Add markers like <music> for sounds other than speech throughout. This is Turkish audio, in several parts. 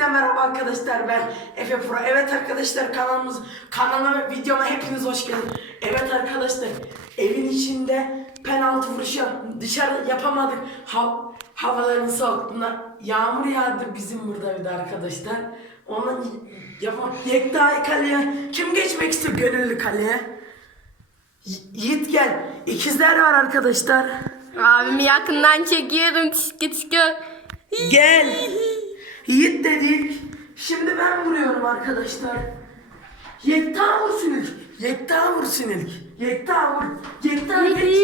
Hepinize merhaba arkadaşlar ben Efe Pro. Evet arkadaşlar kanalımız kanalıma ve videoma hepiniz hoş geldiniz. Evet arkadaşlar evin içinde penaltı vuruşu dışarı yapamadık. Hav havaların soğuk. Bunlar yağmur yağdı bizim burada bir de arkadaşlar. Onun yapam Yekta kaleye kim geçmek istiyor gönüllü kaleye? Y- Yiğit gel. İkizler var arkadaşlar. Abimi yakından çekiyorum çıkı çıkı. Gel. Yiğit dedik. Şimdi ben vuruyorum arkadaşlar. Yekta vursun ilk. Yekta vursun ilk. Yekta vur. Yekta geç.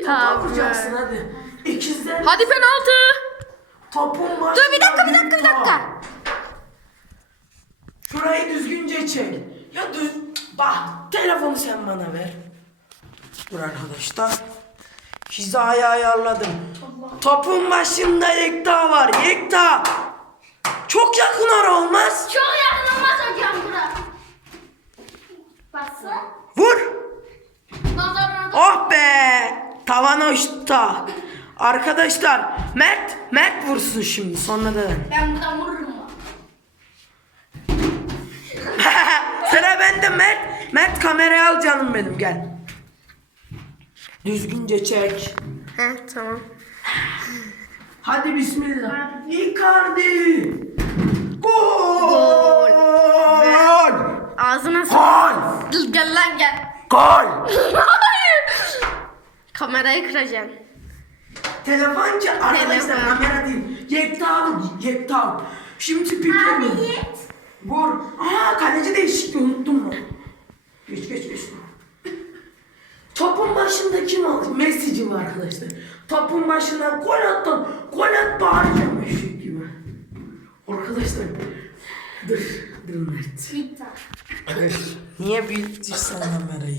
Topa Abi. vuracaksın hadi. İkizler. Hadi penaltı. Topun başında. Dur bir dakika bir dakika bir dakika. Şurayı düzgünce çek. Ya düz... Bak telefonu sen bana ver. Dur arkadaşlar. Hizayı ayarladım. Topun başında Yekta var. Yekta. Çok yakın ara olmaz. Çok yakın olmaz hocam bura. Bası. Vur. Oh be. Tavana uçtu. Arkadaşlar Mert Mert vursun şimdi sonra da. Ben buradan vururum. <laughs> Sıra bende Mert. Mert kamerayı al canım benim gel. Düzgünce çek. He tamam. Hadi bismillah. Icardi. Gol. Gol. Ağzına Gol. Gel, gel lan gel. Gol. Kamerayı kıracaksın. Telefon ki arkadaşlar Telefon. kamera değil. Yekta vur. Yekta. Şimdi piken mi? Vur. Aa kaleci değişikti unuttum mu? Geç geç geç. Topun başında kim aldı? Messi'ci var arkadaşlar. Topun başına gol attım. Gol at gibi. Arkadaşlar. Dur. Dur Mert. Niye büyüttüysen kamerayı?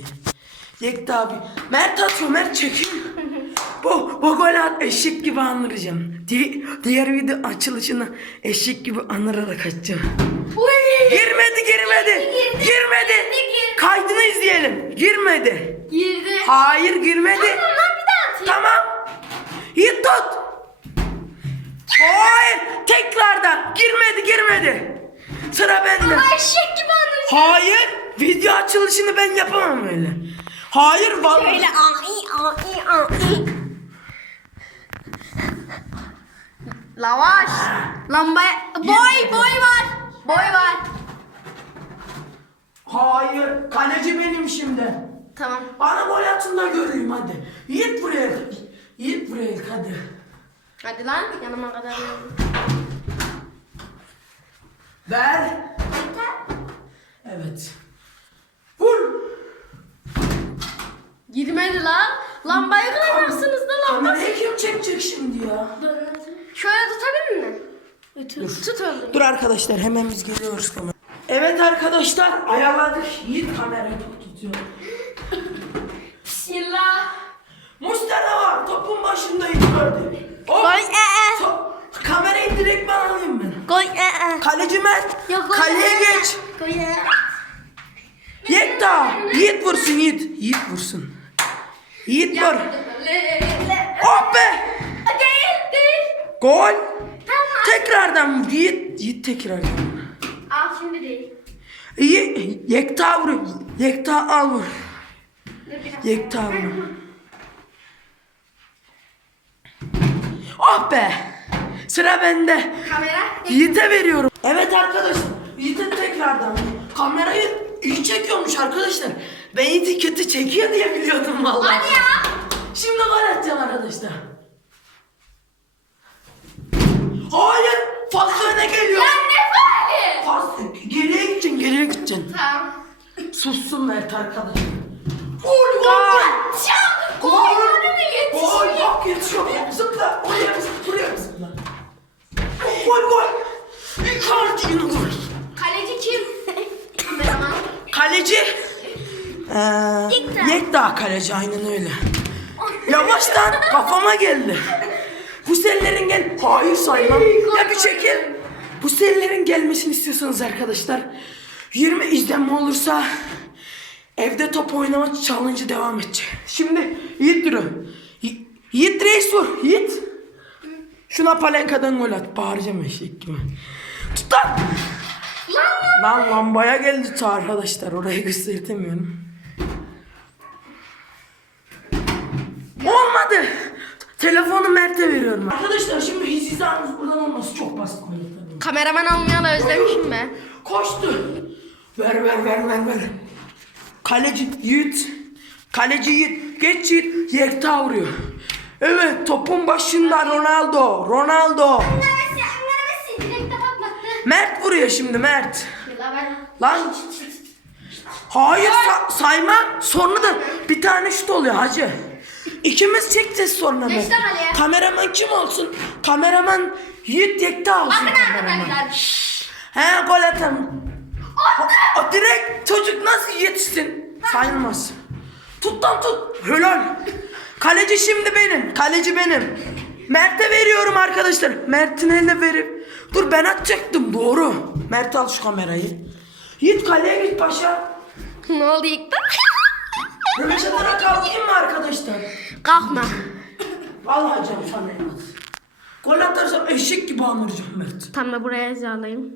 Yekta abi. Mert atıyor Mert çekil. bu, bu gol at eşek gibi anıracağım. Di diğer video açılışını eşek gibi anırarak açacağım. Uy. Girmedi girmedi. Girdi, Girmedi. girdi. Kaydını izleyelim. Girmedi. Girdi. Hayır girmedi. Tamam lan bir daha atayım. Tamam. Yiğit tut. Girmedi girmedi. Sıra bende. Ama eşek gibi anlayacağım. Hayır. Video açılışını ben yapamam öyle. Hayır vallahi. Öyle ai ai ai. Lavaş. Lambaya. Boy boy var. Boy var. Hayır. Kaleci benim şimdi. Tamam. Bana gol atın da göreyim hadi. Yiğit buraya. Yiğit buraya hadi. Hadi lan yanıma kadar. Ver. Evet. Vur. Girmedi lan. Lambayı kıracaksınız da lamba. Kamerayı kim çekecek şimdi ya? Şöyle tutabilir mi? Tut. Tut öyle. Dur arkadaşlar hemen biz geliyoruz kamera. Evet arkadaşlar ayarladık. Yiğit kamerayı tutuyor. Bismillah. Mustera var topun başında gördü. Hop. Gol ee. To- Kamerayı direkt ben alayım ben. Gol ee. Kaleci Mert. Yok, gol Kaleye ee. geç. Gol ee. Yekta. Yiğit vursun Yiğit. Yiğit vursun. Yiğit vur. Oh be. Değil değil. Gol. Tamam. Tekrardan vur. Yiğit. Yiğit tekrar. Al şimdi değil. İyi. Yekta vur. Yekta al vur. Yekta vur. Oh be. Sıra bende. Kamera. Yiğit'e veriyorum. Evet arkadaşlar. Yiğit'e tekrardan. Kamerayı iyi çekiyormuş arkadaşlar. Ben Yiğit'i kötü çekiyor diye biliyordum vallahi. Hadi ya. Şimdi gol atacağım arkadaşlar. Hayır. Fazla öne geliyor. Ya ne böyle? Fazla geriye gideceksin, geriye gideceksin. Tamam. Sussun Mert arkadaş. Gol gol gol. Çal. Gol. Gol. Önüne yetiş. Gol bak yetişiyor. Zıpla. Oraya zıpla. Buraya zıpla. Gol gol. Icardi'nin gol. Kaleci kim? Kameraman. <laughs> Kaleci. Ee, Yekta. Kaleci aynen öyle. Yavaştan kafama geldi. Bu serilerin gel... Hayır saymam. Ya bir çekil. Bu serilerin gelmesini istiyorsanız arkadaşlar 20 izlenme olursa evde top oynama challenge devam edecek. Şimdi Yiğit Duru. Yi- Yiğit Reis vur. Yiğit. Şuna palenkadan gol at. Bağıracağım eşek gibi. Tut lan. Lan lambaya geldi ta arkadaşlar. Orayı gösteremiyorum. Olmadı. Telefonu Mert'e veriyorum. Arkadaşlar şimdi hiç hizamız buradan olması çok basit. Kameraman olmayalı özlemişim ben. Koştu. Ver ver ver ver ver. Kaleci Yiğit. Kaleci Yiğit. Geç Yiğit. Yekta vuruyor. Evet topun başında Ronaldo. Ronaldo. Mert vuruyor şimdi Mert. Lan. Hayır sa- sayma. Sonra da bir tane şut oluyor hacı. İkimiz çekeceğiz sonra kaleye. Kameraman kim olsun? Kameraman Yiğit Yekta olsun Bakın kameraman. arkadaşlar. He gol atan. O, o direkt çocuk nasıl yetişsin? Sayılmaz. Tut lan tut. Helal. Kaleci şimdi benim. Kaleci benim. Mert'e veriyorum arkadaşlar. Mert'in eline verip. Dur ben atacaktım doğru. Mert al şu kamerayı. Yiğit kaleye git paşa. ne oldu yıktın? <laughs> Röveşatara kalkayım mı arkadaşlar? Kalkma. Vallahi canım sana emanet. Gol atarsam eşek gibi anıracağım Mert. Tam da buraya alayım.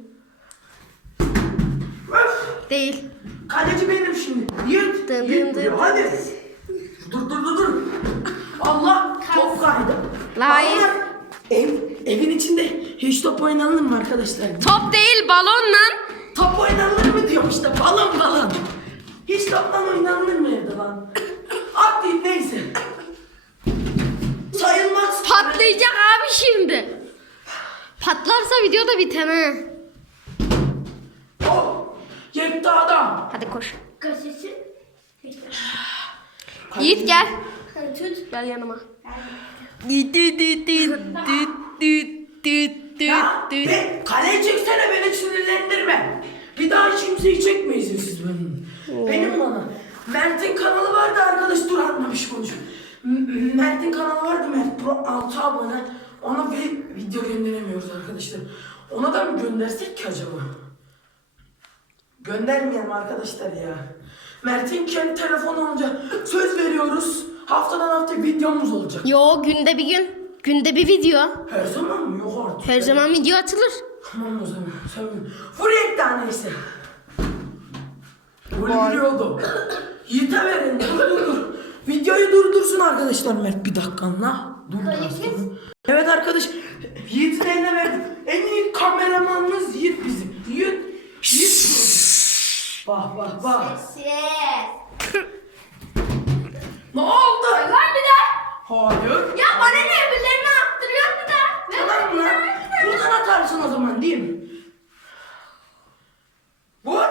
Öf. Değil. Kaleci benim şimdi. Yiğit. Dın dın dın. Hadi. Dur dur dur dur. Allah top kaydı. Hayır. Allah. Ev, evin içinde hiç top oynanır mı arkadaşlar? Top değil balonla. Top oynanır mı diyorum işte balon balon. Hiç topla oynanır mı evde lan? At değil neyse. Sayılmaz. Patlayacak abi şimdi. Patlarsa video da biter ha. Oh. Yekta adam. Hadi koş. Kaçırsın. Yiğit gel. Tut. Gel yanıma. Düt düt düt düt düt kaleye çeksene beni sinirlendirme. Bir daha kimseyi çekmeyiz siz benim. Benim bana. Mert'in kanalı vardı arkadaş dur atmamış konuş. M- Mert'in kanalı vardı Mert Pro 6 abone. Ona bir video gönderemiyoruz arkadaşlar. Ona da mı göndersek ki acaba? Göndermeyelim arkadaşlar ya. Mert'in kendi telefonu olunca söz veriyoruz. Haftadan hafta videomuz olacak. Yo günde bir gün. Günde bir video. Her zaman mı? Yok artık. Her zaman video atılır. Tamam o zaman. Sen Vur bir tanesi. Golü biliyordu. Yiğit'e verin. Dur dur dur. Videoyu durdursun arkadaşlar Mert bir dakikanla. Dur dur. Evet arkadaş. Yiğit'in eline verdim. En iyi kameramanımız Yiğit bizim. Yiğit. Bak bak bak. Ses. Ne oldu? Var bir de. Hayır. Ya bana ne birilerini attırıyor bir de. Ve Tamam mı? Buradan atarsın o zaman değil mi? Vur.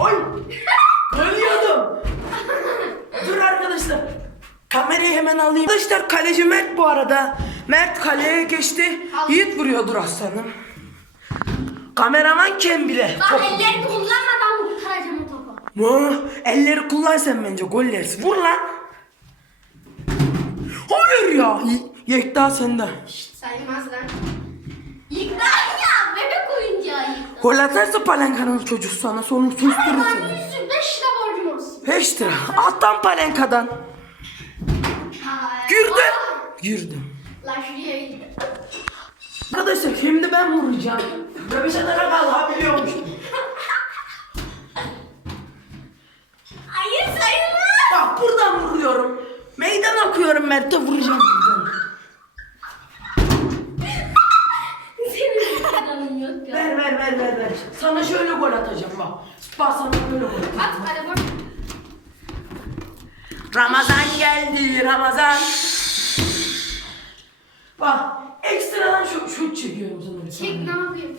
Oy. <laughs> Ölüyordum. Dur arkadaşlar. Kamerayı hemen alayım. Arkadaşlar kaleci Mert bu arada. Mert kaleye geçti. Yiğit vuruyordur aslanım. Kameraman kim bile. Bak Top- ellerini kullanmadan kurtaracağım o topu. Mu? Elleri kullan sen bence gol yersin. Vur lan. Hayır ya. Y- Yekta sende. Saymaz lan. Yıklar ya bebek oyuncağı yıklar. Gol atarsa palenkanın çocuğu sana sonra susturur seni. yüzüm 5 lira borcum olsun. 5 lira. Attan palenkadan. Hayır. Girdi. Girdi. Lan şuraya gitti. Arkadaşlar şimdi ben vuracağım. Bebeş atara kal ha biliyormuşum. Hayır sayılmaz. Bak buradan vuruyorum. Meydan okuyorum Mert'e vuracağım buradan. Senin bir planın yok ya. Ver ver ver ver ver. Sana şöyle gol atacağım bak. Bak sana böyle gol atacağım. At hadi bak. Ramazan geldi Ramazan. Bak ekstradan şu şut çekiyorum sana bir Çek ne yapayım?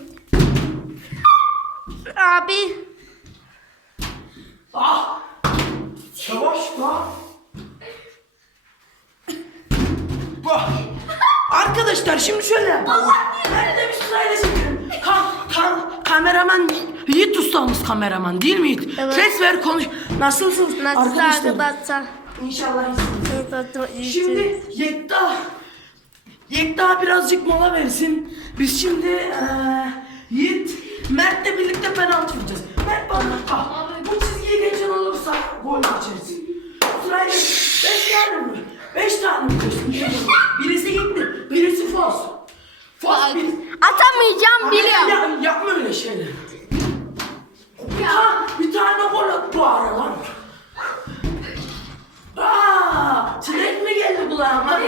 Abi. Ah! Yavaş bak. Bak. Arkadaşlar şimdi şöyle yapalım. Nerede bir sırayla çekelim. Kam, kam, kameraman Yiğit ustamız kameraman değil mi Yiğit? Evet. Ses ver konuş. Nasılsınız Nasıl arkadaşlar? arkadaşlar? İnşallah iyisiniz. Şimdi Yekta Yekta birazcık mola versin. Biz şimdi eee Yiğit Mert'le birlikte penaltı vuracağız. Mert bana bak. Bu çizgiyi geçen olursa gol geçeriz. Sırayla 5 tane vur. 5 tane vuruyorsun. Birisi gitti. Birisi fos. Fos bir. Atamayacağım biliyorum. Ya, yapma öyle şeyler. Ya bir tane gol at bu ara lan. Aa, çilek mi geldi kulağıma?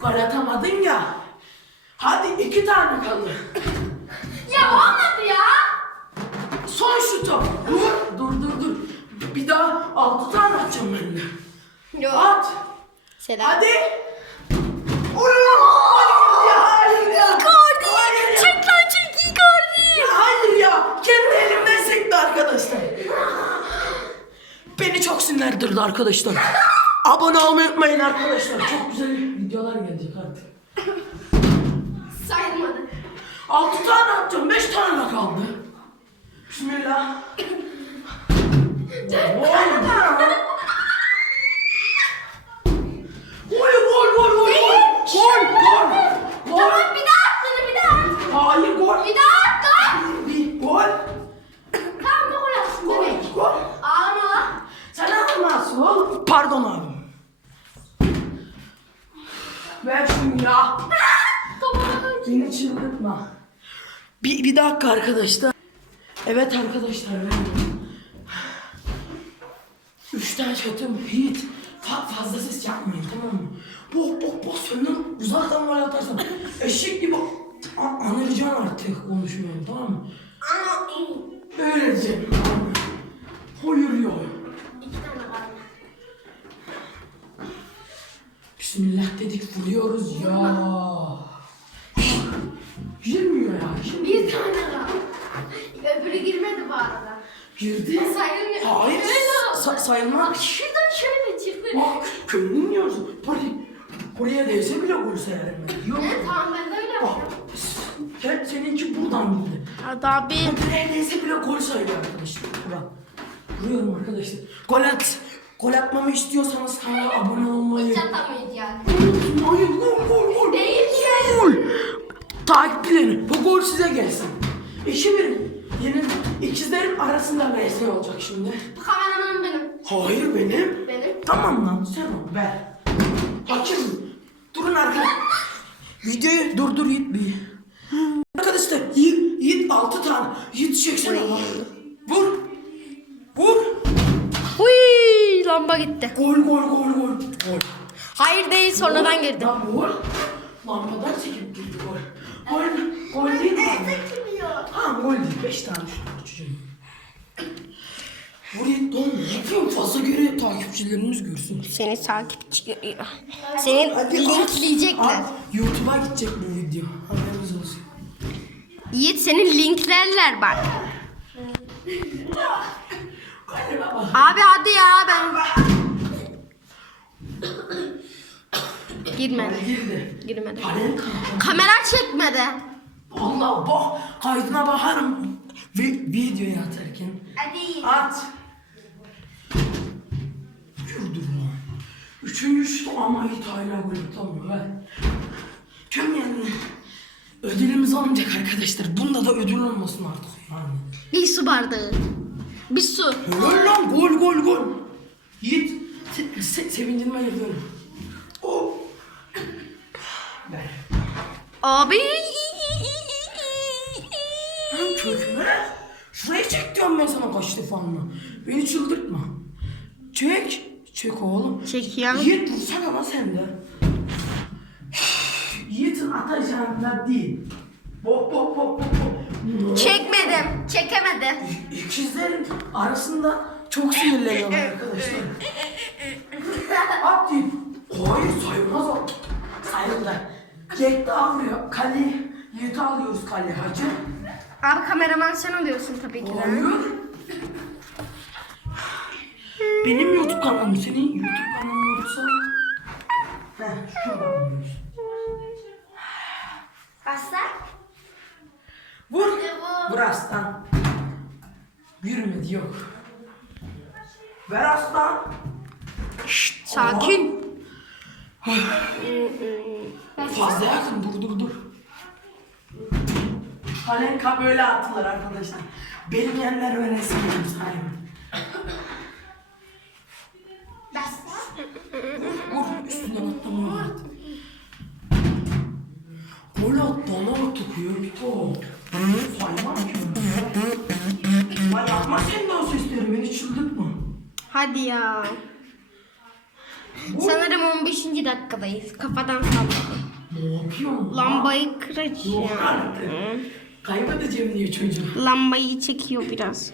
Gol atamadın ya. Hadi iki tane kaldı. Ya olmadı ya. Son şutu. Dur, dur, dur, dur. Bir daha altı tane atacağım ben de. Yok. At. Selam. Hadi. Ulan! Ya hayır ya. Hayır ya. Çek lan çek Icardi. Ya hayır ya. Kendi elimden sekti arkadaşlar. Beni çok sinirlendirdi arkadaşlar. Abone olmayı unutmayın arkadaşlar. Çok güzel videolar gelecek artık. Sayılmadı. 6 tane atacağım. 5 tane kaldı. Bismillah. Oğlum bu ne? Gol gol gol gol. Gol gol. Gol. Tamam bir daha at bunu bir daha at. Hayır gol. Bir daha at lan. Bir gol. Tamam da gol atsın Gol. demek. Gol. Ağlama lan. Sen anlamazsın oğlum. Pardon abim. Ver şunu ya. Beni çıldırtma. Bir, bir dakika arkadaşlar. Evet arkadaşlar ben Üç tane çatım hiç fa- fazla ses yapmayın tamam mı? Bok bok bok senden uzaktan gol atarsan eşek gibi anıracağım artık konuşmuyorum tamam mı? Öyle diyeceğim. Hayır ya. Bismillah dedik vuruyoruz ya. Girmiyor ya. Şimdi Bir tane kaldı. Öbürü girmedi bu arada. girdi. Sayılmıyor. Hayır. Sa- sayılmaz. Şuradan şöyle çıktı. Bak köyünün yiyorsun. Buraya, buraya değse bile gol sayarım ben. Yok. Ne tamam ben de öyle Bak. yapacağım. Sen, seninki buradan gitti. Hadi abi. Buraya değse bile gol sayıyor arkadaşlar. Buradan. Vuruyorum arkadaşlar. Gol at. Gol atmamı istiyorsanız kanala abone olmayı. Hiç atamayacağım. Hayır gol gol gol. Değil yani. Gol. Takipçilerim bu gol size gelsin. İki bir. Yeni ikizlerim arasında vs olacak şimdi. Bu kameramanım benim. Hayır benim. Benim. Tamam lan sen ol ver. Hakim durun arkadaşlar. <laughs> Videoyu durdur Yiğit bir. Arkadaşlar Yiğit, Yiğit altı tane. Yiğit çeksene lan. Vur. Vur. Huy lamba gitti. Gol gol gol gol. Gol. Hayır değil sonradan girdi. Lan gol. Lambadan çekip girdi gol. Gol. Gol değil mi? Ha gol değil. Beş tane şut uçacağım. Buraya don ne yapıyorum fazla göre takipçilerimiz görsün. Seni takipçi... Seni Hadi linkleyecekler. YouTube'a gidecek bu video. Haberiniz olsun. Yiğit seni linklerler bak. Abi hadi ya ben... Girmedi. Girdi. Girmedi. Halen kanka. Kamera çekmedi. Allah bak kaydına bakarım. Ve videoyu atarken. Hadi. At. Gürdür lan. Üçüncü şut ama hiç hala gol atamıyor ha. Tüm yani. Ödülümüz olmayacak arkadaşlar. Bunda da ödül olmasın artık yani. Bir su bardağı. Bir su. Helal lan gol gol gol. Yiğit se se sevindirme yapıyorum. Abi. Lan köküme. Şuraya çek diyorum ben sana kaç defa ama. Beni çıldırtma. Çek. Çek oğlum. Çek ya. Yiğit vursana lan sen de. Yiğit'in atacağında değil. Bok bok bok bok bok. Çekmedim. Çekemedi. İkizlerin arasında çok sinirleniyorlar arkadaşlar. <laughs> At deyip. Hayır sayılmaz o. Sayıldı. Jack de almıyor. Kali. Yiğit'i alıyoruz Kali hacı. Abi kameraman sen oluyorsun tabii ki de. Hayır. Benim YouTube kanalım senin YouTube kanalın yoksa. Heh şurada buluyoruz. Basta. Vur. bu. Vur aslan. Yürümedi yok. Ver aslan. Şşt, Sakin. Fazla yakın dur dur dur. Kalenka böyle atılır arkadaşlar. Bilmeyenler öğrensin benim. Basta. Vur üstünden atlamıyor. Hala dana tıkıyor bir o. Saymam ki. Lan yapma sen de o sesleri beni çıldırtma. Hadi ya. Sanırım 15. dakikadayız. Kafadan salladım. Ne yapıyorsun? Lambayı Yok kıracağım. artık. Kaybedeceğim diye çocuk. Lambayı çekiyor biraz.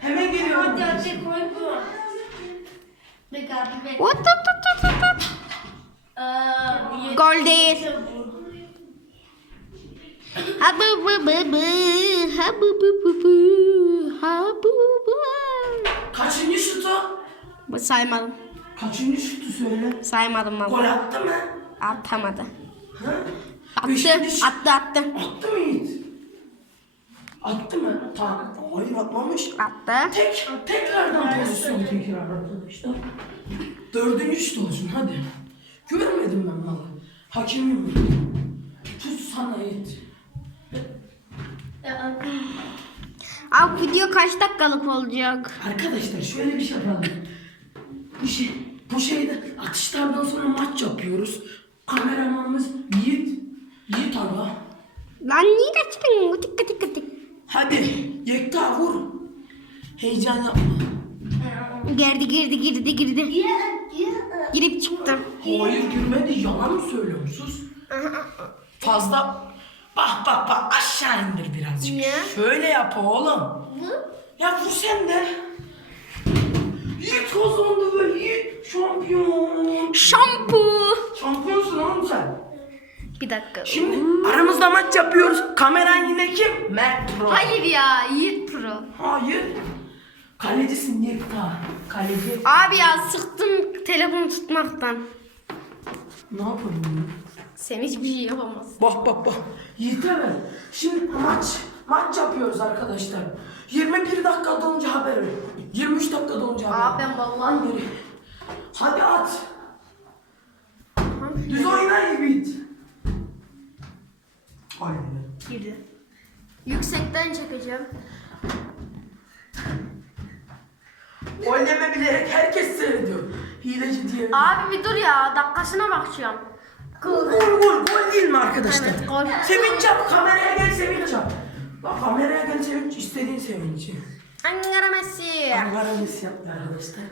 Hemen geliyorum. Hadi hadi koy bu. Bek abi bek. What the the the the the. Gol değil. Ha bu bu bu bu. Ha bu bu bu bu. Ha bu bu. Kaçıncı şutu? Bu saymadım. Kaçıncı şutu söyle. Saymadım Gol valla. attı mı? Atamadı. Ha? Attı. Beşinci Attı attı. Attı mı Yiğit? Attı mı? Tamam. Hayır atmamış. Attı. Tek, tekrardan pozisyon tekrar arkadaşlar. Dördüncü şut olsun hadi. Görmedim ben valla. Hakemim. Tut sana Yiğit. Abi video kaç dakikalık olacak? Arkadaşlar şöyle bir şey yapalım. Bu şey, bu şeyde atışlardan sonra maç yapıyoruz. Kameramanımız Yiğit. Yiğit aga. Lan niye kaçtın? Tık tık tık tık. Hadi Yekta vur. Heyecan yapma. Girdi girdi girdi girdi. Girip çıktı. Hayır girmedi yalan mı söylüyorsun sus. Fazla bak bak bak aşağı indir birazcık. Şöyle yap oğlum. Ya vur sen de. Yiğit kazandı be Yiğit şampiyon. Şampu. Şampiyonsun oğlum sen. Bir dakika. Şimdi aramızda maç yapıyoruz. Kameran yine kim? Mert Pro. Hayır ya Yiğit Pro. Hayır. Kalecisin Yekta. Kaleci. Abi ya sıktım telefonu tutmaktan. Ne yapalım ya? Sen hiçbir şey yapamazsın. Bak bak bak. Yiğit'e ver. Şimdi maç maç yapıyoruz arkadaşlar. 21 dakika dolunca haber ver. 23 dakika dolunca haber. Abi ben vallahi Yürü. Hadi at. Düz oyna Yiğit. Aynen. girdi. Yüksekten çekeceğim. Oynama bilerek herkes seyrediyor. Hileci diye. Abi bir dur ya dakikasına bakacağım. Gol gol gol değil mi arkadaşlar? Evet, gol. Sevinç yap kameraya gel sevinç yap. Bak kameraya gel sevinç istediğin sevinci. Ankara Messi. Ankara Messi yaptı arkadaşlar.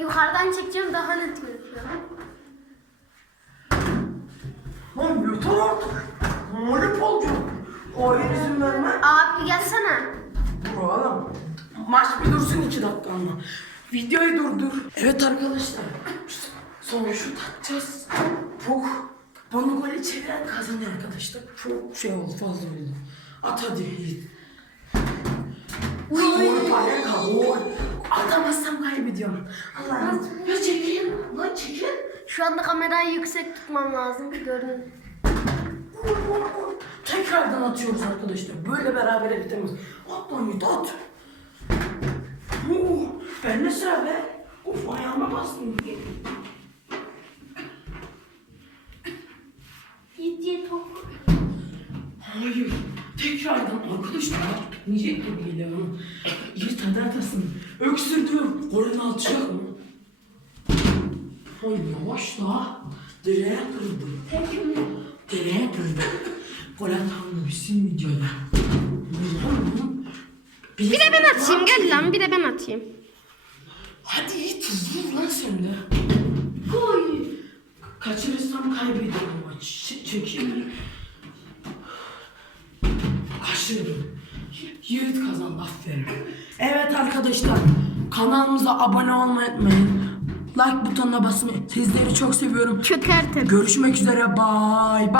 Yukarıdan çekeceğim daha net gözüküyor. Lan yeter artık. Mağlup olacağım. Hayır izin verme. Abi gelsene. Dur oğlum. Maç bir dursun iki dakika ama. Videoyu durdur. Evet arkadaşlar. Sonra şut atacağız. Çok. Bunu golü çeviren kazanıyor arkadaşlar. Çok şey oldu fazla oldu. At hadi Yiğit. Paya kal. Gol. Atamazsam kaybediyorum. Allah'ım. Ya çekeyim. Lan çekil. Şu anda kamerayı yüksek tutmam lazım ki görün. Gol. Tekrardan atıyoruz arkadaşlar. Böyle beraber bitemez. At lan Yiğit at. Oo, ben de sıra be. Of ayağıma bastım. Yedi top. Hayır. Tekrardan arkadaşlar bitmeyecek gibi geliyor hadi atasın. Öksürdüm. Golün atacak mı? Hayır yavaş da. Direğe kırdım. Direğe kırdım. Mı bitsin videoya? Bir de ben atayım gel lan bir de ben atayım. Hadi Yiğit vur lan sen de. Gol. Kaçırırsam kaybederim maçı. Çekeyim. Kaçırdım. Yiğit kazandı aferin. Evet arkadaşlar kanalımıza abone olmayı unutmayın. Like butonuna basmayı. Sizleri çok seviyorum. Çökertin. Görüşmek üzere. Bye. bye.